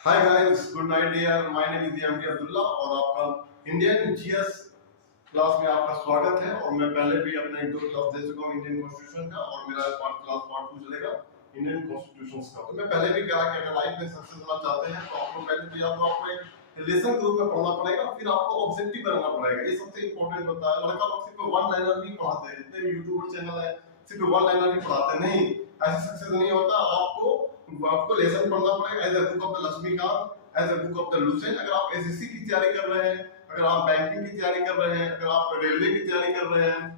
Hi guys, good night dear. My name is MD Abdullah और आपका Indian GS class में आपका स्वागत है। और मैं पहले भी अपना एक दो क्लास दे चुका हूँ इंडियन कॉन्स्टिट्यूशन का, और मेरा पार्ट 2 चलेगा इंडियन कॉन्स्टिट्यूशंस का। तो मैं पहले भी कहा कि अगर लाइफ में सक्सेस होना चाहते हैं तो आपको पहले तो या तो आपको एक लेसन ग्रुप में पढ़ना पड़ेगा, फिर आपको ऑब्जेक्टिव बनाना पड़ेगा। ये सबसे इंपॉर्टेंट होता है। लड़का लोग सिर्फ वन लाइनर नहीं पढ़ाते हैं, जितने भी यूट्यूबर चैनल है सिर्फ वन लाइनर नहीं पढ़ाते, नहीं, ऐसे सक्सेस नहीं होता। आपको लेसन पढ़ना पड़ेगा as a book of the Laxmikanth, as a book of the Lucent. अगर आप एसएससी की तैयारी कर रहे हैं, अगर आप बैंकिंग की तैयारी कर रहे हैं, अगर आप रेलवे की तैयारी कर रहे हैं,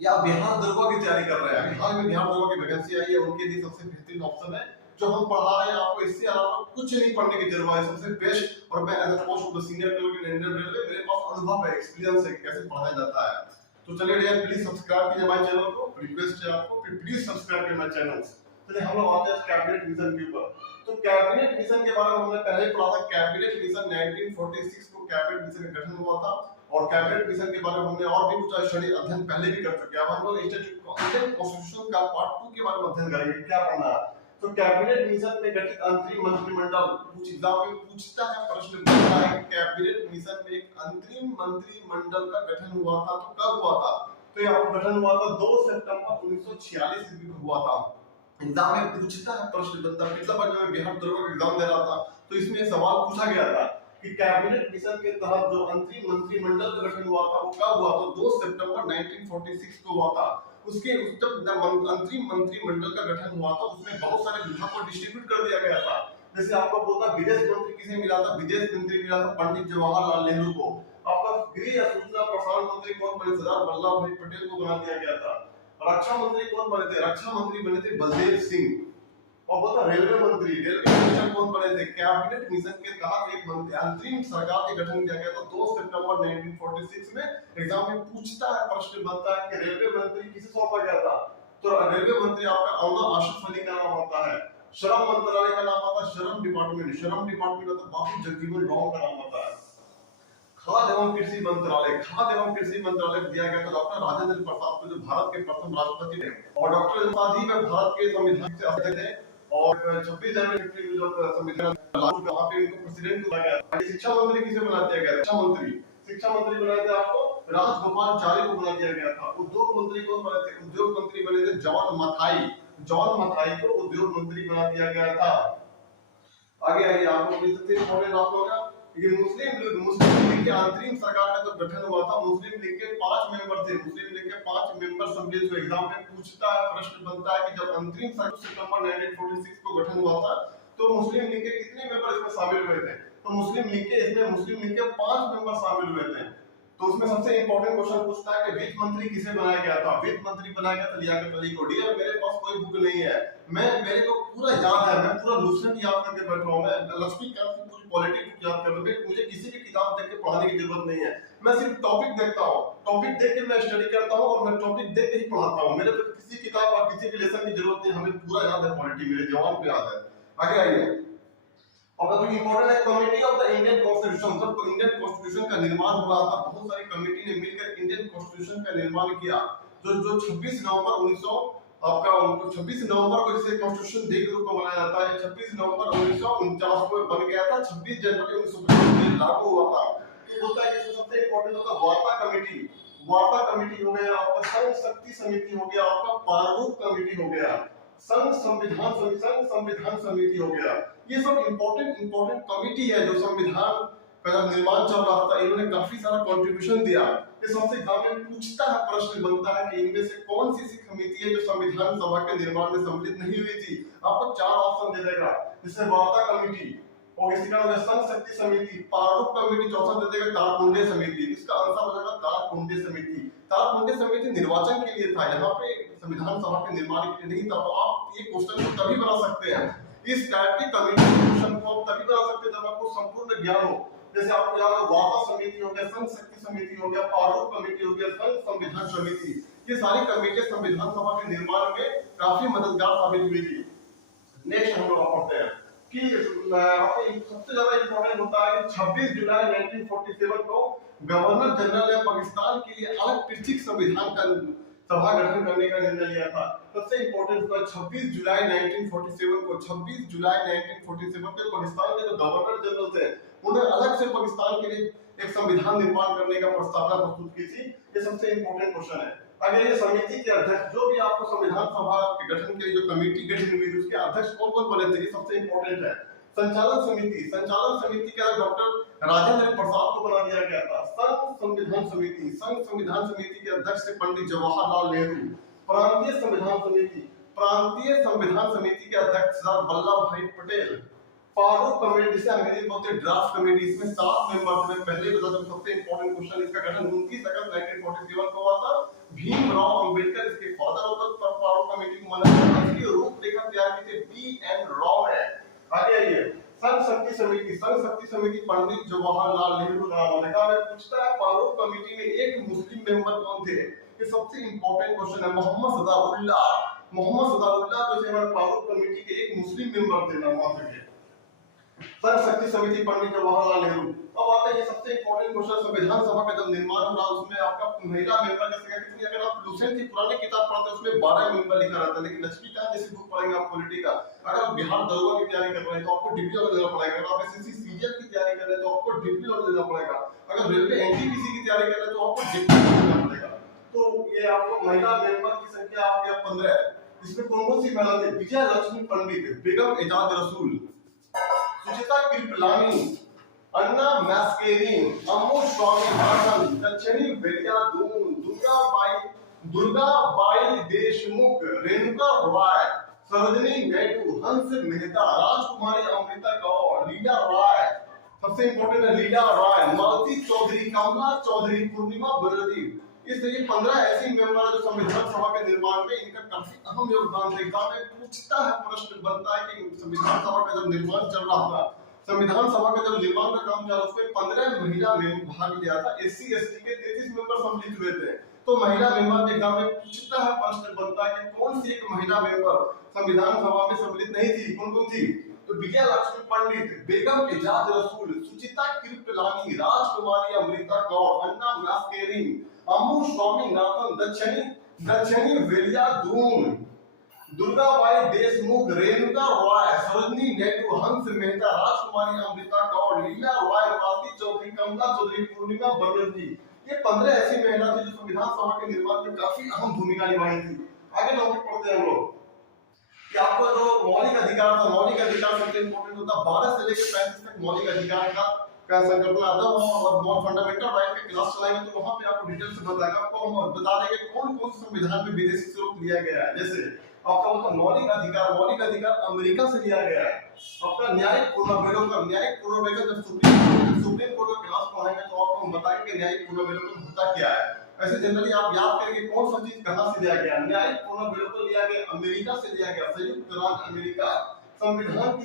या बिहार दरोगा की तैयारी कर रहे हैं, हाल में बिहार दरोगा की वैकेंसी आई है, उनके लिए सबसे बेहतरीन ऑप्शन है जो हम पढ़ा रहे हैं। आपको इससे अलावा कुछ नहीं पढ़ने की जरूरत है, सबसे बेस्ट। और मैं as a post of the senior clerk in Indian railway, मेरे पास अनुभव है, एक्सपीरियंस है कैसे पढ़ाया जाता है। तो चलिए डियर, प्लीज सब्सक्राइब कीजिए हमारे चैनल को, रिक्वेस्ट है आपको, प्लीज सब्सक्राइब कीजिए हमारे चैनल। चलिए हम लोग आते हैं कैबिनेट मिशन के ऊपर। तो कैबिनेट मिशन के बारे में हमने पहले पढ़ा था। कैबिनेट मिशन 1946 को कैबिनेट मिशन का गठन हुआ था, और कैबिनेट मिशन के बारे में हमने और भी कुछ स्टडी अध्ययन पहले भी कर चुके हैं। अब हम लोग इंडियन कॉन्स्टिट्यूशन का पार्ट 2 के बारे में अध्ययन करेंगे, क्या पढ़ना है। तो कैबिनेट मिशन में गठित अंतरिम मंत्रिमंडल, कुछ एग्जाम में पूछता है, प्रश्न पूछता है कैबिनेट मिशन में एक अंतरिम मंत्रिमंडल का गठन हुआ था, तो कब हुआ था। तो यहाँ पर गठन हुआ था 2 सितंबर 1946 ईस्वी को हुआ था। एग्जाम में पूछता है, प्रश्न बनता है। पिछला बार जब मैं बिहार दरोगा का एग्जाम दे रहा था तो इसमें सवाल पूछा गया था कि कैबिनेट मिशन के तहत जो अंतरिम मंत्रिमंडल का गठन हुआ था वो कब हुआ। तो 2 सितंबर 1946 को हुआ था। उसके जब अंतरिम मंत्रिमंडल का गठन हुआ था उसमें बहुत सारे विभाग को डिस्ट्रीब्यूट कर दिया गया था। जैसे आपको बोलता विदेश मंत्री किसे मिला था, विदेश मंत्री मिला था पंडित जवाहरलाल नेहरू को। आपका गृह या सूचना प्रसारण मंत्री कौन बने, सरदार वल्लभ भाई पटेल को बना दिया गया था। रक्षा मंत्री कौन बने थे, रक्षा मंत्री बने थे बलदेव सिंह। और बता रेलवे मंत्री, रेलवे मिनिस्टर कौन बने थे। कैबिनेट मिशन के तहत एक अंतरिम सरकार का गठन किया गया था 2 सितंबर 1946 में। एग्जाम में पूछता है, प्रश्न बनता है कि रेलवे मंत्री किसे सौंपा गया था। तो रेलवे मंत्री आपका अल्लाह आशिफ अली का नाम होता है। श्रम मंत्रालय का नाम आता है श्रम डिपार्टमेंट, श्रम डिपार्टमेंट मतलब बाबू जगजीवन राम का नाम होता है। खाद्य एवं कृषि मंत्रालय, खाद्य एवं कृषि मंत्रालय दिया गया था डॉक्टर राजेंद्र प्रसाद को, जो भारत के प्रथम राष्ट्रपति थे। और डॉक्टर प्रसाद ही में भारत के संविधान से अध्यक्ष थे। और 26 जनवरी को जब संविधान लागू हुआ, वहां पे इनको प्रेसिडेंट को बनाया गया। शिक्षा मंत्री किसे बना दिया गया, शिक्षा मंत्री, शिक्षा मंत्री बनाया गया आपको राजगोपालाचारी को बना दिया गया था। उद्योग मंत्री कौन बने थे, उद्योग मंत्री बने थे जॉन मथाई, जॉन मथाई को उद्योग मंत्री बना दिया गया था। आगे आइए, आपको इंपॉर्टेंट आपको होगा ये मुस्लिम लीग के अंतरिम सरकार का जब गठन हुआ था, मुस्लिम लीग के 5 मेंबर थे। मुस्लिम लीग के 5 मेंबर सम्मिलित हुए। एग्जाम में पूछता है, प्रश्न बनता है कि जब अंतरिम सरकार सितंबर 1946 को गठन हुआ था तो मुस्लिम लीग के कितने मेंबर इसमें शामिल हुए थे। तो मुस्लिम लीग के 5 मेंबर शामिल हुए थे। तो उसमें सबसे इंपॉर्टेंट क्वेश्चन पूछता है कि वित्त मंत्री किसे बनाया गया था। वित्त मंत्री बनाया गया था लियाकत अली को। डियर, मेरे पास कोई बुक नहीं है, मेरे को पूरा याद है, मैं पूरा लुसेंट याद करके बैठा हूं। मैं लक्ष्मीकांत की पूरी पॉलिटिक्स याद कर रहा हूं। मुझे किसी भी किताब देख के पढ़ाने की जरूरत नहीं है, मैं सिर्फ टॉपिक देखता हूं, टॉपिक देख के मैं स्टडी करता हूं, और मैं टॉपिक देख के ही पढ़ाता हूं। मेरे को किसी किताब और किसी भी लेसन की जरूरत नहीं, हमें पूरा याद है, पॉलिटी मेरे जवान पे याद है। आगे आइए, और अगर इंपॉर्टेंट है committee of the Indian constitution. जब इंडियन कॉन्स्टिट्यूशन का निर्माण हुआ था, बहुत सारी कमेटी ने मिलकर इंडियन कॉन्स्टिट्यूशन का निर्माण किया। जो 26 नवंबर 1900 आपका 26 नवंबर को इसे कॉन्स्टिट्यूशन डे के रूप में मनाया जाता है। 26 नवंबर 1949 को बन गया था, 26 जनवरी 1950 में लागू हुआ था। तो बोलता है कि सबसे इंपॉर्टेंट होता है वार्ता कमेटी। वार्ता कमेटी हो गया, आपका संघ शक्ति समिति हो गया, आपका प्रारूप कमेटी हो गया, संघ संविधान समिति हो गया। ये सब इंपॉर्टेंट कमिटी है जो संविधान का जब निर्माण चल रहा था, इन्होंने काफी सारा कंट्रीब्यूशन दिया। ये सबसे एग्जाम में पूछता है, प्रश्न बनता है कि इनमें से कौन सी ऐसी कमेटी है जो संविधान सभा के निर्माण में सम्मिलित नहीं हुई थी। आपको 4 ऑप्शन दे देगा, जैसे वार्ता कमेटी, और इसका नाम है संघ शक्ति समिति, प्रारूप कमेटी, चौथा दे देगा तारकुंडे समिति। इसका आंसर हो जाएगा तारकुंडे समिति। तारकुंडे समिति निर्वाचन के लिए था, यहाँ पे संविधान सभा के निर्माण के लिए नहीं था। तो आप ये क्वेश्चन को तभी बना सकते हैं, इस टाइप की कमेटी क्वेश्चन को आप तभी बना सकते हैं जब आपको संपूर्ण ज्ञान हो। जैसे आपको याद है वार्ता समिति हो गया, संघ शक्ति समिति हो गया, प्रारूप कमेटी हो गया, संघ संविधान समिति। ये सारी कमेटियां संविधान सभा के निर्माण में काफी मददगार साबित हुई थी। नेक्स्ट हम लोग पढ़ते हैं कि सबसे ज्यादा इंपॉर्टेंट होता है कि 26 जुलाई 1947 को गवर्नर जनरल ने पाकिस्तान के लिए अलग पृथक संविधान का सभा गठन करने का निर्णय लिया था। सबसे इंपॉर्टेंट था 26 जुलाई 1947 को, 26 जुलाई 1947 को पाकिस्तान के जो गवर्नर जनरल थे उन्हें अलग से पाकिस्तान के लिए एक संविधान निर्माण करने का प्रस्तावना प्रस्तुत की थी। ये सबसे इंपॉर्टेंट क्वेश्चन है। अगर ये समिति के अध्यक्ष, जो भी आपको संविधान सभा के गठन के लिए जो कमेटी गठन हुई थी उसके अध्यक्ष कौन कौन बने थे, ये सबसे इंपॉर्टेंट है। संचालन समिति का डॉक्टर राजेंद्र प्रसाद को बना दिया गया था। संघ संविधान समिति के अध्यक्ष थे पंडित जवाहरलाल नेहरू। प्रांतीय संविधान समिति के अध्यक्ष सरदार वल्लभ भाई पटेल। फारूक कमेटी, जिसे अंग्रेजी में बोलते हैं ड्राफ्ट कमेटी, इसमें 7 मेंबर थे। पहले बता दूं सबसे इंपॉर्टेंट क्वेश्चन, इसका गठन 29 अगस्त 1947 को हुआ था। भीमराव अंबेडकर इसके फादर होते थे। फारूक कमेटी को माना जाता है। इसकी रूपरेखा तैयार की थी बी.एन. राव ने। आगे आइए, संघ शक्ति समिति पंडित जवाहरलाल नेहरू द्वारा बनाया गया। पूछता है फारूक कमेटी में एक मुस्लिम मेंबर कौन थे? ये सबसे इंपॉर्टेंट क्वेश्चन है। मोहम्मद सदाउल्लाह जो थे फारूक कमेटी के एक मुस्लिम मेंबर थे नाम थे। संघ शक्ति समिति पंडित जवाहरलाल नेहरू। अब आता है ये सबसे इंपॉर्टेंट क्वेश्चन, संविधान सभा का जब निर्माण हुआ उसमें आपका महिला मेंबर की संख्या कितनी? अगर आप लुसेंट की पुरानी किताब पढ़ते हैं उसमें 12 मेंबर लिखा रहता है, लेकिन लक्ष्मीकांत जैसी बुक पढ़ेंगे आप पॉलिटी का, अगर आप बिहार दरोगा की तैयारी कर रहे हैं तो आपको डिप्टी ऑर्डर देना पड़ेगा। अगर आप एसएससी सीजीएल की तैयारी कर रहे हैं तो आपको डिप्टी ऑर्डर देना पड़ेगा। अगर रेलवे एनटीपीसी की तैयारी कर रहे हैं तो आपको डिप्टी ऑर्डर देना पड़ेगा। तो ये आपको महिला मेंबर की संख्या आ गया 15। इसमें कौन-कौन सी महिला थी? विजय लक्ष्मी पंडित, बेगम एजाज रसूल, सुचिता कृपलानी, अन्ना मैस्केरिन, अमू स्वामी नाथन, दक्षिणी बेलियादून, दुर्गाबाई देशमुख, रेणुका रॉय, सरोजिनी नायडू, हंस मेहता, राजकुमारी अमृता गौड़, लीला रॉय, सबसे इंपॉर्टेंट है लीला रॉय, मालती चौधरी, कमला चौधरी, पूर्णिमा बनर्जी। इस तरह 15 ऐसी मेंबर जो संविधान सभा के निर्माण में इनका काफी अहम योगदान है। एग्जाम में पूछता है, प्रश्न बनता है कि संविधान सभा का जब निर्माण चल रहा था, संविधान सभा का जब निर्माण का काम चला उसमें 15 महिला में भाग लिया था। एससी एसटी के 33 मेंबर सम्मिलित हुए थे। तो महिला मेंबर के एग्जाम में पूछता है, प्रश्न बनता है कि कौन सी एक महिला मेंबर संविधान सभा में सम्मिलित नहीं थी? कौन थी? तो विजय लक्ष्मी पंडित, बेगम एजाज रसूल, सुचिता कृपलानी, राजकुमारी अमृता गौड़, अन्ना मैस्केरिन, अमू स्वामीनाथन, दक्षिणी बेलियादून, दुर्गाबाई देशमुख, रेणुका रॉय, सरोजिनी नायडू, हंस मेहता, राजकुमारी अमृता गौड़, लीला रॉय, मालती चौधरी, कमला चौधरी, पूर्णिमा बनर्जी। ये 15 ऐसी महिला थी जो संविधान सभा के निर्माण में काफी अहम भूमिका निभाई थी। आगे टॉपिक पढ़ते हैं हम लोग कि आपको जो मौलिक अधिकार था, मौलिक अधिकार सबसे इंपॉर्टेंट होता है। 12 से लेकर 35 तक मौलिक अधिकार का संकल्पना आता है। और फंडामेंटल राइट के क्लास चलाएंगे तो वहां पे आपको डिटेल से बताएगा। आपको हम बता देंगे कौन कौन से संविधान में विदेशी स्वरूप लिया गया है। जैसे आपका होता मौलिक अधिकार अमेरिका से लिया गया है। आपका न्यायिक पूर्वावलोकन जब सुप्रीम कोर्ट का क्लास पढ़ाएंगे तो आपको हम बताएंगे न्यायिक पूर्वावलोकन होता क्या है। ऐसे जनरली आप याद करेंगे कौन सा चीज कहां से लिया गया। न्यायिक पूर्वावलोकन लिया गया अमेरिका से लिया गया, संयुक्त राज्य अमेरिका। संविधान की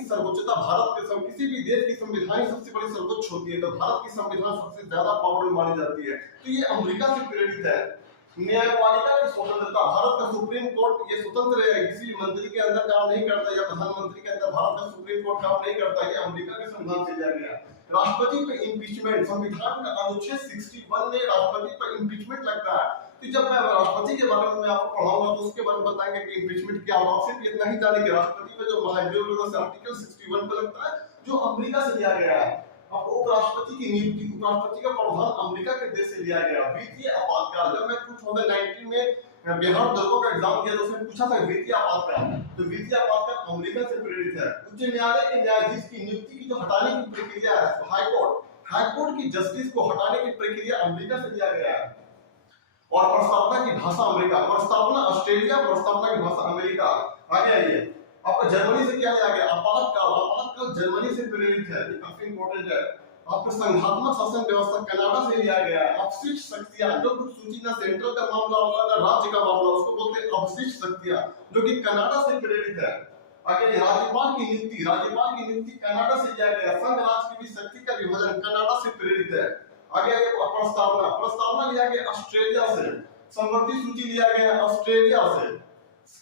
सर्वोच्चता भारत के किसी भी देश की संविधान सबसे बड़ी सर्वोच्च होती है, तो भारत की संविधान सबसे ज्यादा पावरफुल मानी जाती है, तो ये अमेरिका से प्रेरित है। न्यायपालिका की स्वतंत्रता, भारत का सुप्रीम कोर्ट ये स्वतंत्र है, किसी भी मंत्री के अंदर काम नहीं करता या प्रधानमंत्री के अंदर भारत का सुप्रीम कोर्ट काम नहीं करता, ये अमेरिका के संविधान से लिया गया। राष्ट्रपति पे इम्पीचमेंट, संविधान का अनुच्छेद 61 में राष्ट्रपति पर इम्पीचमेंट लगता है। तो जब मैं राष्ट्रपति के बारे में आपको पढ़ाऊंगा तो उसके बारे में बताएंगे कि इम्पीचमेंट क्या होगा। सिर्फ इतना ही जाने कि राष्ट्रपति पे जो महाभियोग आर्टिकल 61 पे लगता है जो अमेरिका से लिया गया है। अब उपराष्ट्रपति की नियुक्ति, उपराष्ट्रपति का प्रावधान अमेरिका के देश से लिया गया। वित्तीय आपातकाल, जब मैं 2019 में बिहार दरोगा का एग्जाम दिया तो उसमें पूछा था वित्तीय आपातकाल, तो वित्तीय आपातकाल अमेरिका से प्रेरित है। उच्च न्यायालय के न्यायाधीश की नियुक्ति की जो हटाने की प्रक्रिया है, हाईकोर्ट की जस्टिस को हटाने की प्रक्रिया अमेरिका से लिया गया है। और प्रस्तावना की भाषा अमेरिका, प्रस्तावना ऑस्ट्रेलिया, प्रस्तावना की भाषा अमेरिका। आगे आइए, आपका जर्मनी से क्या लिया गया? आपातकाल जर्मनी से प्रेरित है, ये काफी इंपॉर्टेंट है। आपका संघात्मक शासन व्यवस्था कनाडा से लिया गया है। अपशिष्ट शक्तियां, जो कुछ सूची ना सेंट्रल का मामला होता है ना राज्य का मामला, उसको बोलते हैं अपशिष्ट शक्तियां, जो कि कनाडा से प्रेरित है। आगे राज्यपाल की नियुक्ति कनाडा से लिया गया। संघ राज्य की भी शक्ति का विभाजन कनाडा से प्रेरित है। आगे प्रस्तावना लिया गया ऑस्ट्रेलिया से। समवर्ती सूची लिया गया ऑस्ट्रेलिया से।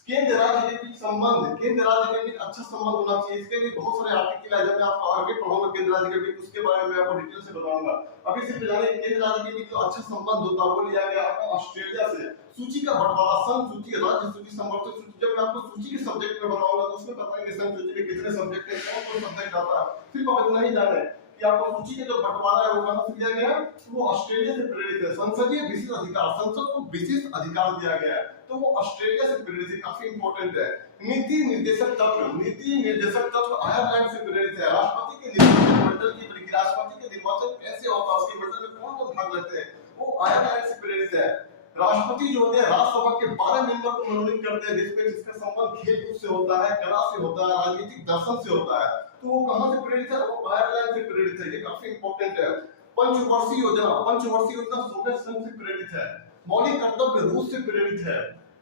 केंद्र राज्य के बीच संबंध, केंद्र राज्य के बीच अच्छा संबंध होना चाहिए। इसके लिए बहुत सारे आर्टिकल है, जब मैं आपको आगे पढ़ाऊंगा केंद्र राज्य के बीच उसके बारे में आपको डिटेल से बताऊंगा। अभी सिर्फ जाने केंद्र राज्य के बीच जो अच्छा संबंध होता है वो लिया गया आपको ऑस्ट्रेलिया से। सूची का बंटवारा, संघ सूची, राज्य सूची, समवर्ती सूची, जब मैं आपको सूची के सब्जेक्ट में बताऊंगा तो उसमें बताएंगे संघ सूची में कितने सब्जेक्ट है, कौन कौन सब्जेक्ट आता है। सिर्फ आप इतना ही जाने कि आपको सूची के जो बंटवारा है वो कहां से दिया गया है, वो ऑस्ट्रेलिया से प्रेरित है। संसदीय विशेष अधिकार, संसद को विशेष अधिकार दिया गया है तो वो ऑस्ट्रेलिया से प्रेरित है, काफी इंपॉर्टेंट है। नीति निर्देशक तत्व, नीति निर्देशक तत्व आयरलैंड से प्रेरित है। राष्ट्रपति के निर्वाचन मंडल की प्रक्रिया, राष्ट्रपति के निर्वाचन कैसे होता है, उसके मंडल में कौन कौन भाग लेते हैं, वो आयरलैंड से प्रेरित है। राष्ट्रपति जो होते हैं राज्यसभा के 12 मेंबर को मनोनीत करते हैं, जिसका संबंध खेल कूद से होता है, कला से होता है, राजनीतिक दर्शन से होता है। तो वो कहां से प्रेरित है, वो आयरलैंड से प्रेरित है। ये काफी इंपॉर्टेंट है। पंचवर्षीय योजना, पंचवर्षीय योजना सोवियत संघ से प्रेरित है। मौलिक कर्तव्य रूस से प्रेरित है।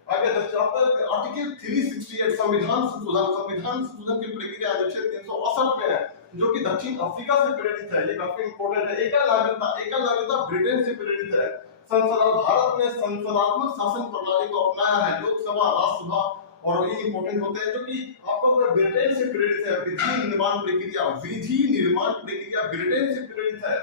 आगे आर्टिकल 368 संविधान संशोधन, संविधान संशोधन की प्रक्रिया अनुच्छेद 368 में है जो कि दक्षिण अफ्रीका से प्रेरित है। ये काफी इंपॉर्टेंट है। एकल नागरिकता ब्रिटेन से प्रेरित है। भारत ने संसदात्मक शासन प्रणाली को अपनाया है, लोकसभा, राज्यसभा, और ये इंपॉर्टेंट होते हैं जो कि आपको ब्रिटेन से प्रेरित है। विधि निर्माण प्रक्रिया, विधि निर्माण प्रक्रिया ब्रिटेन से प्रेरित है।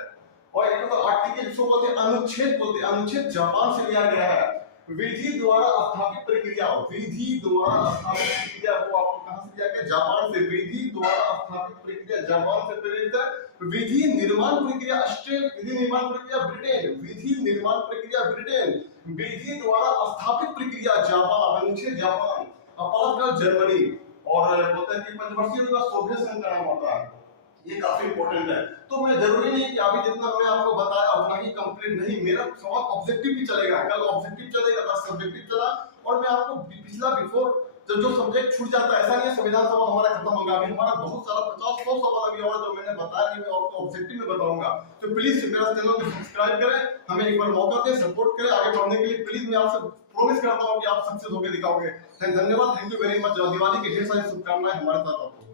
और एक तो आर्टिकल 100 बोलते हैं, अनुच्छेद बोलते हैं, अनुच्छेद जापान से लिया गया है। विधि द्वारा स्थापित प्रक्रिया, विधि द्वारा स्थापित प्रक्रिया वो आपको कहां से लिया गया, जापान से। विधि द्वारा स्थापित प्रक्रिया जापान से प्रेरित है। विधि निर्माण प्रक्रिया ऑस्ट्रेलिया, विधि निर्माण प्रक्रिया ब्रिटेन, विधि निर्माण प्रक्रिया ब्रिटेन, विधि द्वारा स्थापित प्रक्रिया जापान, अनुच्छेद जापान, आपातकाल जर्मनी, और बोलते हैं कि पंचवर्षीय योजना सोवियत संघ का नाम आता है। ये काफी इंपॉर्टेंट है। तो मैं जरूरी नहीं कि अभी जितना मैं आपको बताया उतना ही कंप्लीट नहीं, मेरा सवाल ऑब्जेक्टिव भी चलेगा, कल ऑब्जेक्टिव चलेगा, कल सब्जेक्टिव चला, और मैं आपको पिछला बिफोर जो सब्जेक्ट छूट जाता है, ऐसा नहीं है संविधान सभा हमारा खत्म होगा। अभी हमारा बहुत सारा 50-100 सवाल अभी और जो मैंने बताया नहीं, मैं आपको ऑब्जेक्टिव में बताऊंगा। तो प्लीज मेरा चैनल को सब्सक्राइब करें, हमें एक बार मौका दें, सपोर्ट करें आगे बढ़ने के लिए। प्लीज मैं आपसे प्रॉमिस करता हूं कि आप सक्सेस होकर दिखाओगे। धन्यवाद, thank you very much. Diwali की ढेर सारी शुभकामनाएं हमारे साथ आपको।